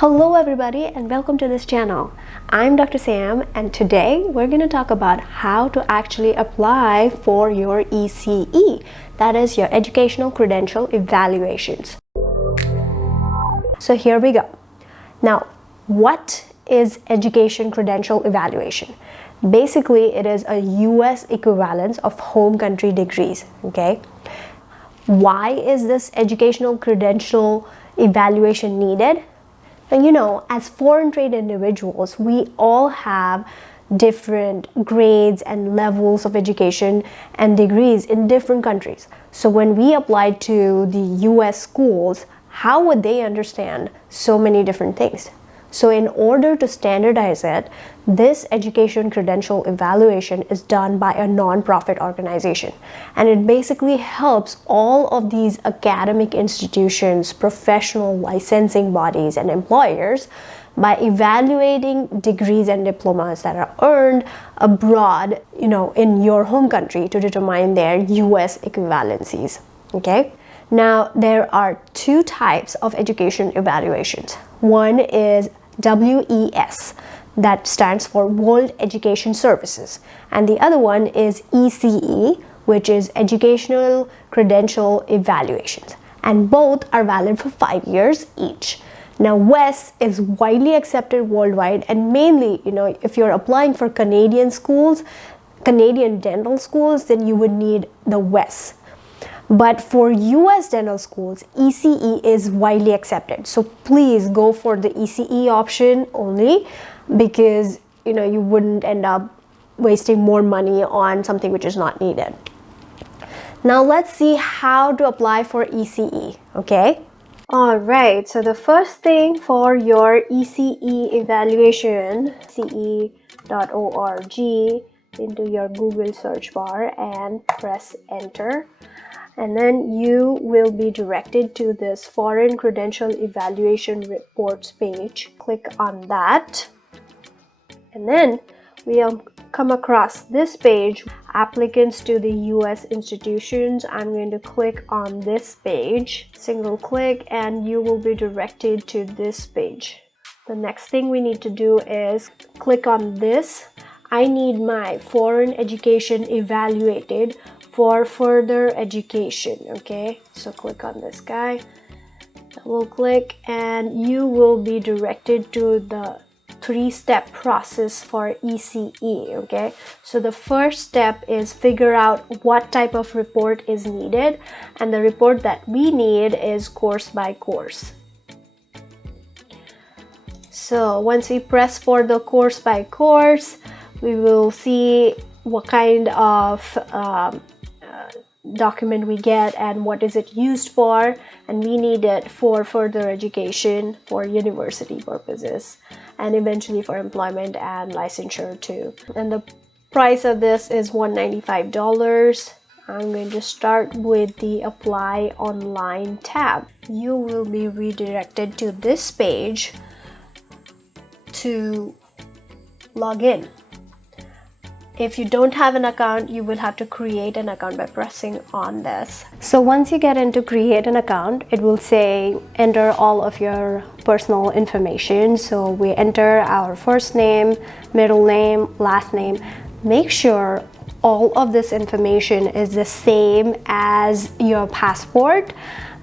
Hello everybody and welcome to this channel. I'm Dr. Sam and today we're going to talk about how to actually apply for your ECE, that is your Educational Credential Evaluations. So here we go. Now, what is Education Credential Evaluation? Basically, it is a US equivalence of home country degrees, okay? Why is this Educational Credential Evaluation needed? And you know, as foreign trained individuals, we all have different grades and levels of education and degrees in different countries. So when we apply to the US schools, how would they understand so many different things? So in order to standardize it, this Education Credential Evaluation is done by a non-profit organization. And it basically helps all of these academic institutions, professional licensing bodies, and employers by evaluating degrees and diplomas that are earned abroad, in your home country to determine their US equivalencies, okay? Now, there are two types of education evaluations. One is WES, that stands for World Education Services, and the other one is ECE, which is Educational Credential Evaluations, and both are valid for 5 years each. Now, WES is widely accepted worldwide, and mainly, if you're applying for Canadian schools, Canadian dental schools, then you would need the WES. But for US dental schools, ECE is widely accepted. So please go for the ECE option only, because you wouldn't end up wasting more money on something which is not needed. Now let's see how to apply for ECE, okay? Alright, so the first thing for your ECE evaluation, ce.org, into your Google search bar and press enter. And then you will be directed to this Foreign Credential Evaluation Reports page. Click on that. And then we'll come across this page, applicants to the US institutions. I'm going to click on this page, single click, and you will be directed to this page. The next thing we need to do is click on this. I need my foreign education evaluated for further education, okay? So click on this guy, double click, and you will be directed to the 3-step process for ECE, okay? So the first step is figure out what type of report is needed, and the report that we need is course by course. So once we press for the course by course, we will see what kind of document we get and what is it used for, and we need it for further education, for university purposes, and eventually for employment and licensure too. And the price of this is $195. I'm going to start with the Apply Online tab. You will be redirected to this page to log in. If you don't have an account, you will have to create an account by pressing on this. So once you get into create an account, it will say enter all of your personal information. So we enter our first name, middle name, last name. Make sure all of this information is the same as your passport,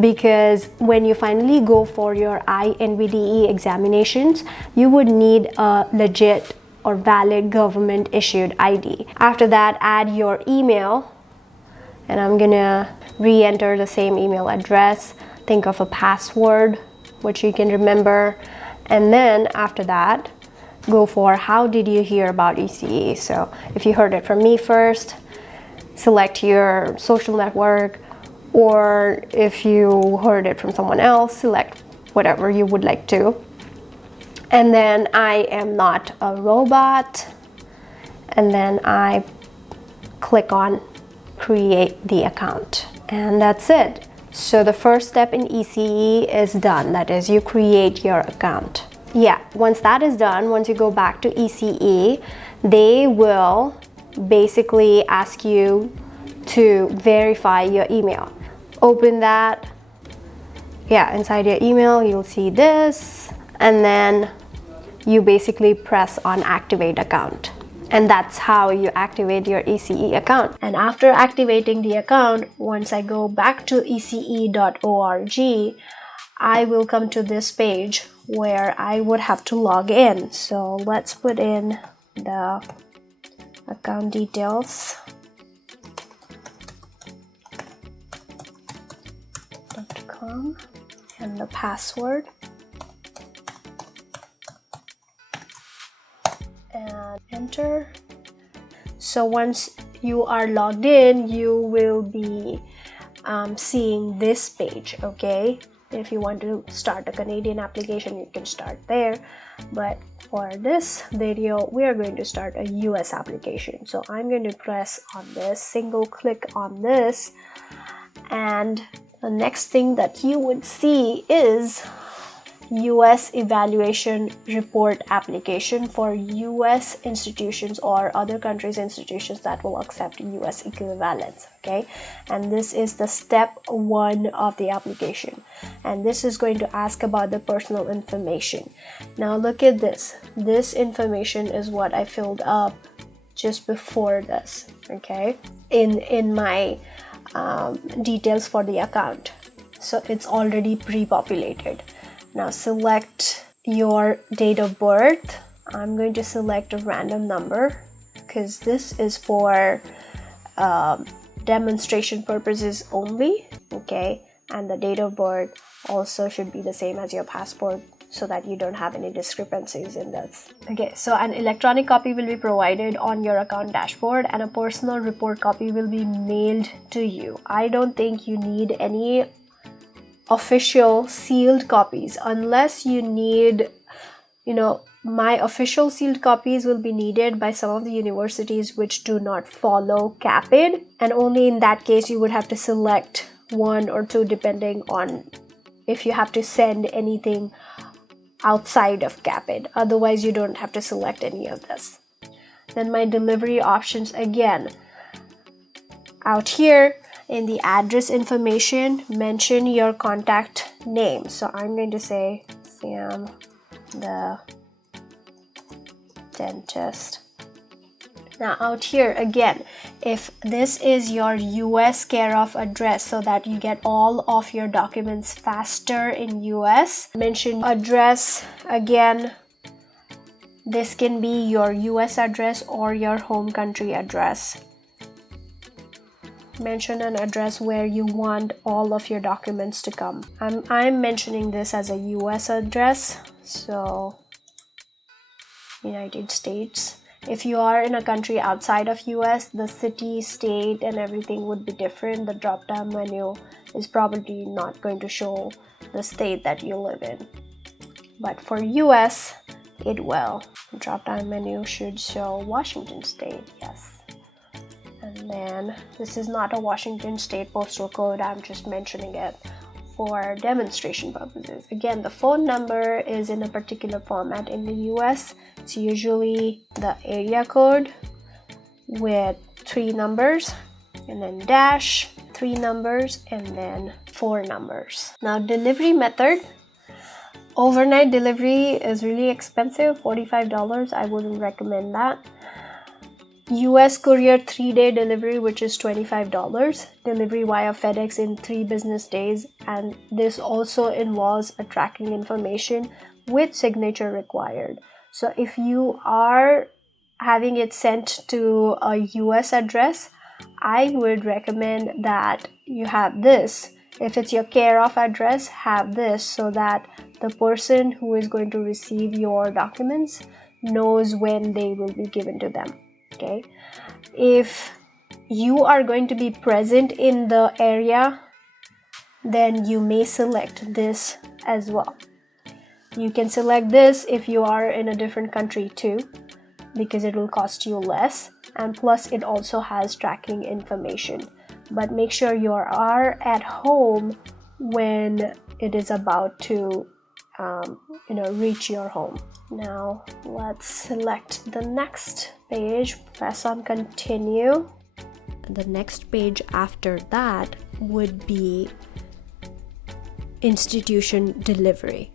because when you finally go for your INVDE examinations, you would need a legit or valid government issued ID. After that, add your email, and I'm gonna re-enter the same email address. Think of a password which you can remember, and then after that, go for how did you hear about ECE. So if you heard it from me first, select your social network, or if you heard it from someone else, select whatever you would like to. And then I am not a robot, and then I click on create the account, and that's it. So the first step in ECE is done, that is you create your account. Yeah, once that is done, once you go back to ECE, they will basically ask you to verify your email. Open that. Yeah, inside your email you'll see this. and then you basically press on activate account. And that's how you activate your ECE account. And after activating the account, once I go back to ece.org, I will come to this page where I would have to log in. So let's put in the account details. .com and the password. And enter. So once you are logged in, you will be seeing this page. Okay, if you want to start a Canadian application, you can start there, but for this video we are going to start a US application. So I'm going to press on this, single click on this, and the next thing that you would see is US evaluation report application for US institutions or other countries' institutions that will accept US equivalents. Okay, and this is the step 1 of the application, and this is going to ask about the personal information. Now look at this. This information is what I filled up just before this, okay, in my details for the account. So it's already pre-populated. Now select your date of birth. I'm going to select a random number because this is for demonstration purposes only. Okay, and the date of birth also should be the same as your passport so that you don't have any discrepancies in this. Okay, so an electronic copy will be provided on your account dashboard and a personal report copy will be mailed to you. I don't think you need any official sealed copies unless you need, my official sealed copies will be needed by some of the universities which do not follow CAPID, and only in that case you would have to select 1 or 2 depending on if you have to send anything outside of CAPID. Otherwise you don't have to select any of this. Then my delivery options, again, out here in the address information, mention your contact name. So I'm going to say Sam the dentist. Now out here again, if this is your US care of address so that you get all of your documents faster in US, mention address. Again, this can be your US address or your home country address. Mention an address where you want all of your documents to come. I'm mentioning this as a US address, so United States. If you are in a country outside of US, the city, state, and everything would be different. The drop-down menu is probably not going to show the state that you live in, but for US, it will. The drop-down menu should show Washington State, yes. And then this is not a Washington State postal code, I'm just mentioning it for demonstration purposes. Again, the phone number is in a particular format in the US. It's usually the area code with 3 numbers, and then dash, 3 numbers, and then 4 numbers. Now delivery method. Overnight delivery is really expensive, $45. I wouldn't recommend that. US courier 3-day delivery, which is $25. Delivery via FedEx in 3 business days, and this also involves a tracking information with signature required. So if you are having it sent to a US address, I would recommend that you have this. If it's your care of address, have this so that the person who is going to receive your documents knows when they will be given to them. Okay, if you are going to be present in the area, then you may select this as well. You can select this if you are in a different country too, because it will cost you less, and plus it also has tracking information. But make sure you are at home when it is about to reach your home. Now let's select the next page, press on continue. The next page after that would be institution delivery.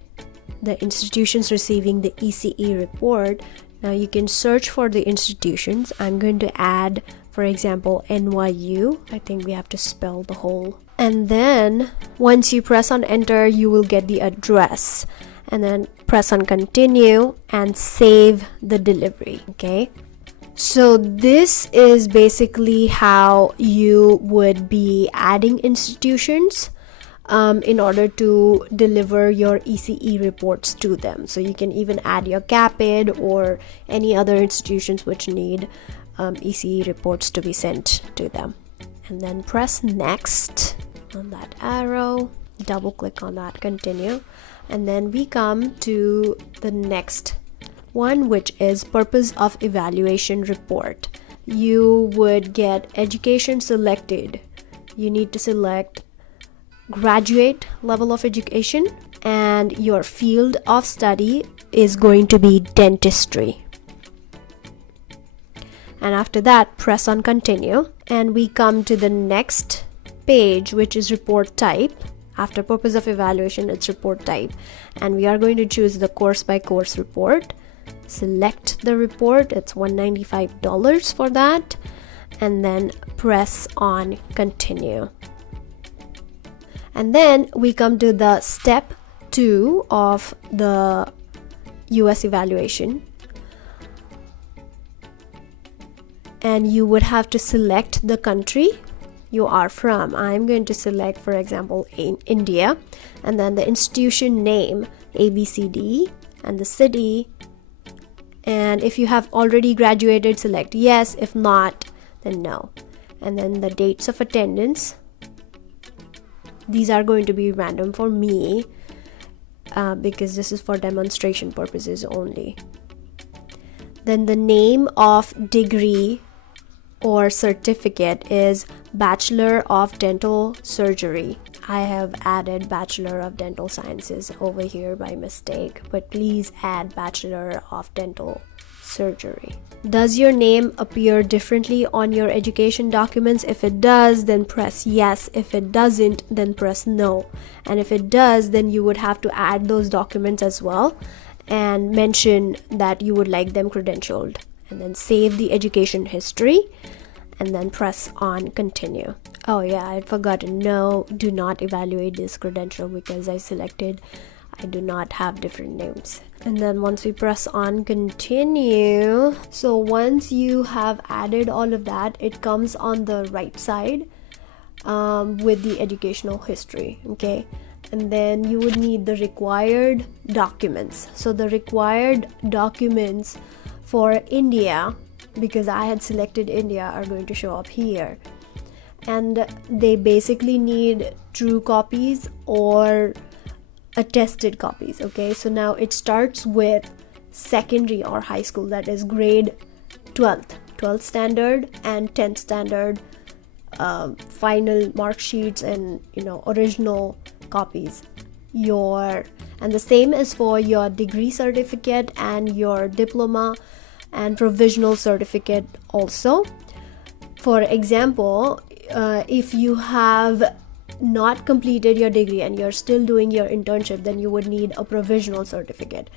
the institutions receiving the ECE report. Now you can search for the institutions. I'm going to add, for example, NYU. I think we have to spell the whole. And then once you press on enter, you will get the address, and then press on continue and save the delivery. Okay, so this is basically how you would be adding institutions in order to deliver your ECE reports to them. So you can even add your CAPID or any other institutions which need ECE reports to be sent to them. And then press next on that arrow, double click on that, continue, and then we come to the next one, which is purpose of evaluation report. You would get education selected. You need to select graduate level of education, and your field of study is going to be dentistry. And after that, press on continue, and we come to the next page, which is report type. After purpose of evaluation, it's report type, and we are going to choose the course by course report. Select the report, it's $195 for that, and then press on continue. And then we come to the step 2 of the US evaluation, and you would have to select the country you are from. I'm going to select, for example, in India, and then the institution name ABCD and the city, and if you have already graduated, select yes. If not, then no. And then the dates of attendance. These are going to be random for me because this is for demonstration purposes only. Then the name of degree or certificate is Bachelor of Dental Surgery. I have added Bachelor of Dental Sciences over here by mistake, but please add Bachelor of Dental Surgery. Does your name appear differently on your education documents? If it does, then press yes. If it doesn't, then press no. And if it does, then you would have to add those documents as well and mention that you would like them credentialed, and then save the education history and then press on continue. Oh yeah, I forgot. No, do not evaluate this credential because I selected I do not have different names. And then once we press on continue, so once you have added all of that, it comes on the right side with the educational history. Okay, and then you would need the required documents. So the required documents for India, because I had selected India, are going to show up here, and they basically need true copies or attested copies. Okay, so now it starts with secondary or high school, that is grade 12th standard and 10th standard final mark sheets and original copies. And the same is for your degree certificate and your diploma and provisional certificate also. For example, if you have not completed your degree and you're still doing your internship, then you would need a provisional certificate.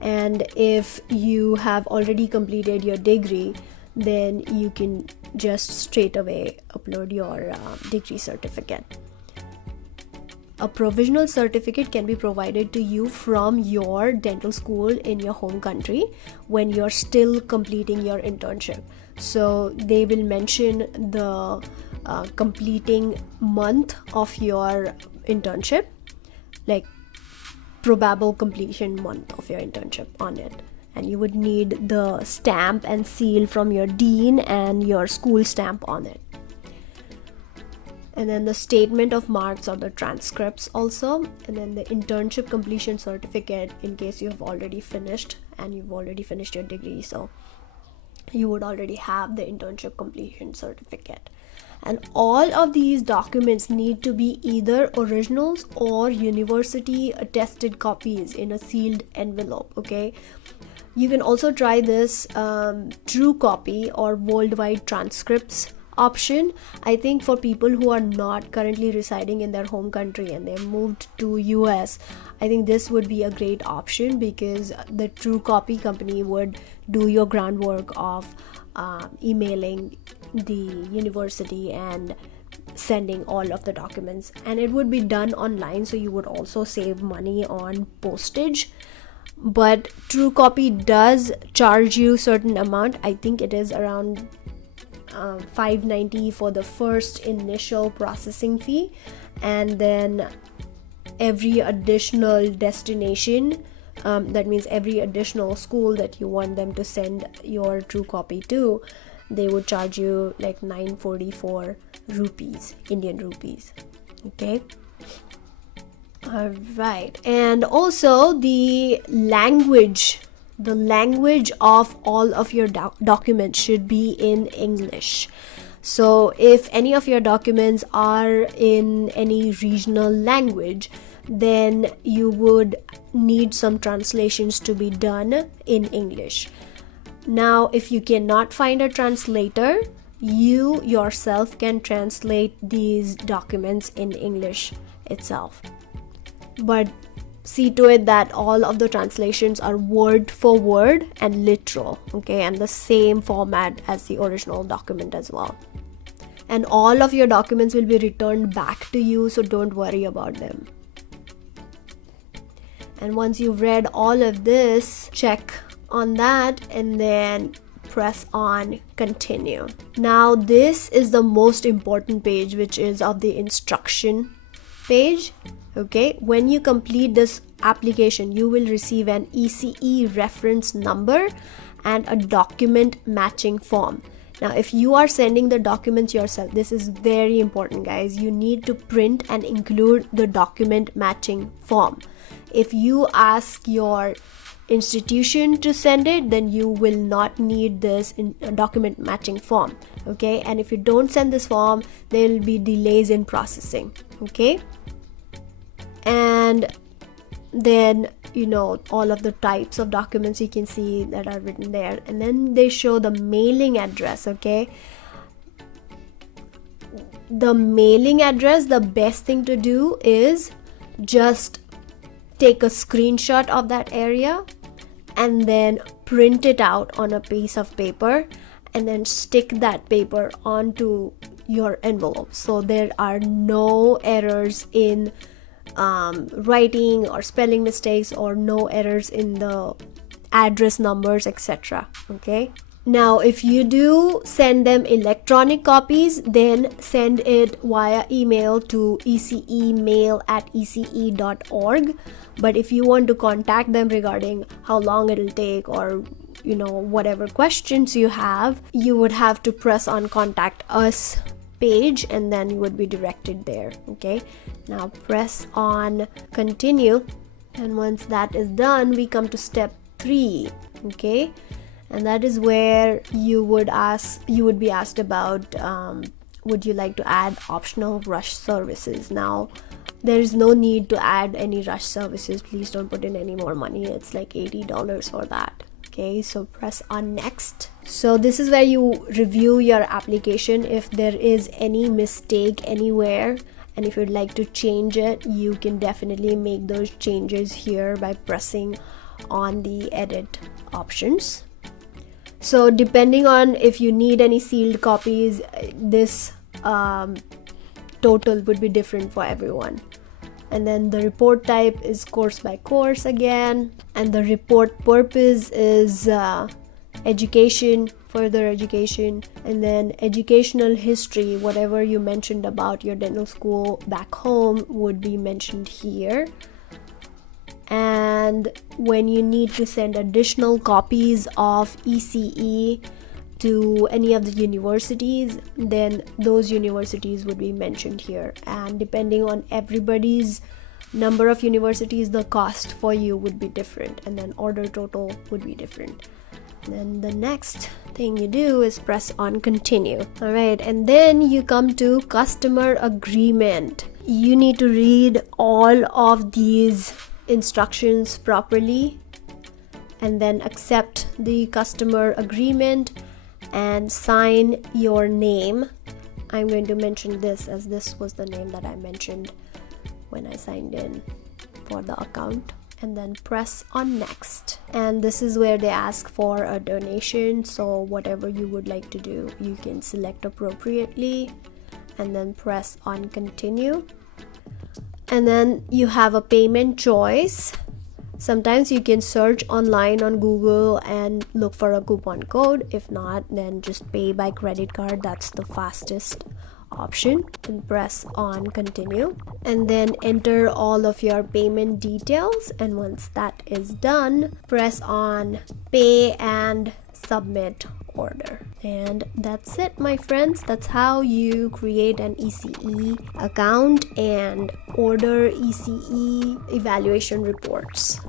And if you have already completed your degree, then you can just straight away upload your degree certificate. A provisional certificate can be provided to you from your dental school in your home country when you're still completing your internship. So they will mention the completing month of your internship, like probable completion month of your internship on it, and you would need the stamp and seal from your dean and your school stamp on it. And then the statement of marks or the transcripts also, and then the internship completion certificate in case you have already finished and you've already finished your degree, so you would already have the internship completion certificate. And all of these documents need to be either originals or university attested copies in a sealed envelope. Okay, you can also try this true copy or worldwide transcripts option. I think for people who are not currently residing in their home country and they moved to US, I think this would be a great option, because the True Copy company would do your groundwork of emailing the university and sending all of the documents, and it would be done online, so you would also save money on postage. But True Copy does charge you certain amount. I think it is around $5.90 for the first initial processing fee, and then every additional destination, that means every additional school that you want them to send your True Copy to, they would charge you like 944 rupees, Indian rupees. Okay. All right. And also the language of all of your documents should be in English. So if any of your documents are in any regional language, then you would need some translations to be done in English. Now, if you cannot find a translator, you yourself can translate these documents in English itself. But see to it that all of the translations are word for word and literal, okay, and the same format as the original document as well. And all of your documents will be returned back to you, so don't worry about them. And once you've read all of this, check on that and then press on continue. Now this is the most important page, which is of the instruction page. Okay, when you complete this application, you will receive an ECE reference number and a document matching form. Now, if you are sending the documents yourself, this is very important, guys. You need to print and include the document matching form. If you ask your institution to send it, then you will not need this document matching form. Okay, and if you don't send this form, there will be delays in processing. Okay. And then, you know, all of the types of documents you can see that are written there, and then they show the mailing address. Okay, the mailing address, the best thing to do is just take a screenshot of that area and then print it out on a piece of paper and then stick that paper onto your envelope, so there are no errors in writing or spelling mistakes, or no errors in the address numbers, etc. Okay, now if you do send them electronic copies, then send it via email to ecemail@ece.org. but if you want to contact them regarding how long it'll take, or you know, whatever questions you have, you would have to press on contact us page, and then you would be directed there. Okay, now press on continue, and once that is done, we come to step 3. Okay, and that is where you would be asked about would you like to add optional rush services. Now there is no need to add any rush services. Please don't put in any more money. It's like $80 for that. Okay, so press on next. So this is where you review your application. If there is any mistake anywhere, and if you'd like to change it, you can definitely make those changes here by pressing on the edit options. So depending on if you need any sealed copies, this total would be different for everyone. And then the report type is course by course again, and the report purpose is education, further education, and then educational history, whatever you mentioned about your dental school back home would be mentioned here. And when you need to send additional copies of ECE to any of the universities, then those universities would be mentioned here, and depending on everybody's number of universities, the cost for you would be different, and then order total would be different. And then the next thing you do is press on continue. All right, and then you come to customer agreement. You need to read all of these instructions properly and then accept the customer agreement and sign your name. I'm going to mention this as this was the name that I mentioned when I signed in. for the account, and then press on next. And this is where they ask for a donation, so whatever you would like to do, you can select appropriately and then press on continue. And then you have a payment choice. Sometimes you can search online on Google and look for a coupon code. If not, then just pay by credit card. That's the fastest option. And press on continue, and then enter all of your payment details. And once that is done, press on pay and submit order. And that's it, my friends. That's how you create an ECE account and order ECE evaluation reports.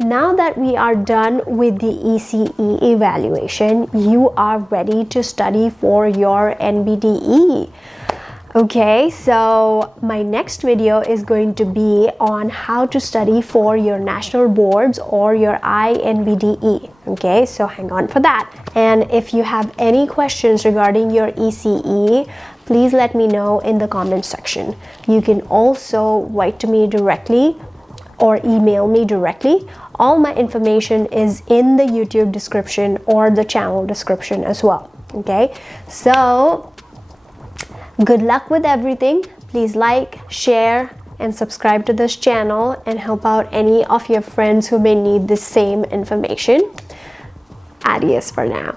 Now that we are done with the ECE evaluation, you are ready to study for your NBDE. Okay, so my next video is going to be on how to study for your national boards or your INBDE. Okay, so hang on for that. And if you have any questions regarding your ECE, please let me know in the comment section. You can also write to me directly or email me directly. All my information is in the YouTube description or the channel description as well. Okay, so good luck with everything. Please like, share, and subscribe to this channel and help out any of your friends who may need the same information. Adios for now.